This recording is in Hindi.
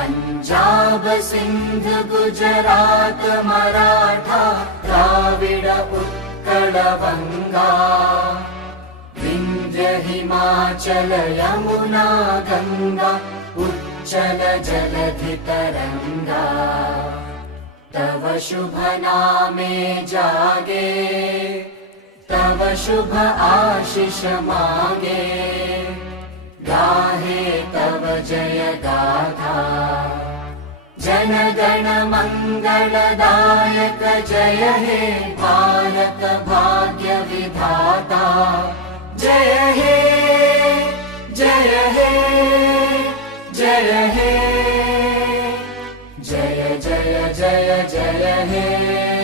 पंजाब सिंध गुजरात मराठा द्राविड उत्कल बंगा विंध्य हिमाचल यमुना गंगा उच्चल जलधि तरंगा तव शुभ नामे जागे तव शुभ आशीष मांगे गाहे तव जय गाथा जन गण मंगलदायक जय हे भारत भाग्य विधाता जय हे जय हे जय हे जय जय जय जय हे।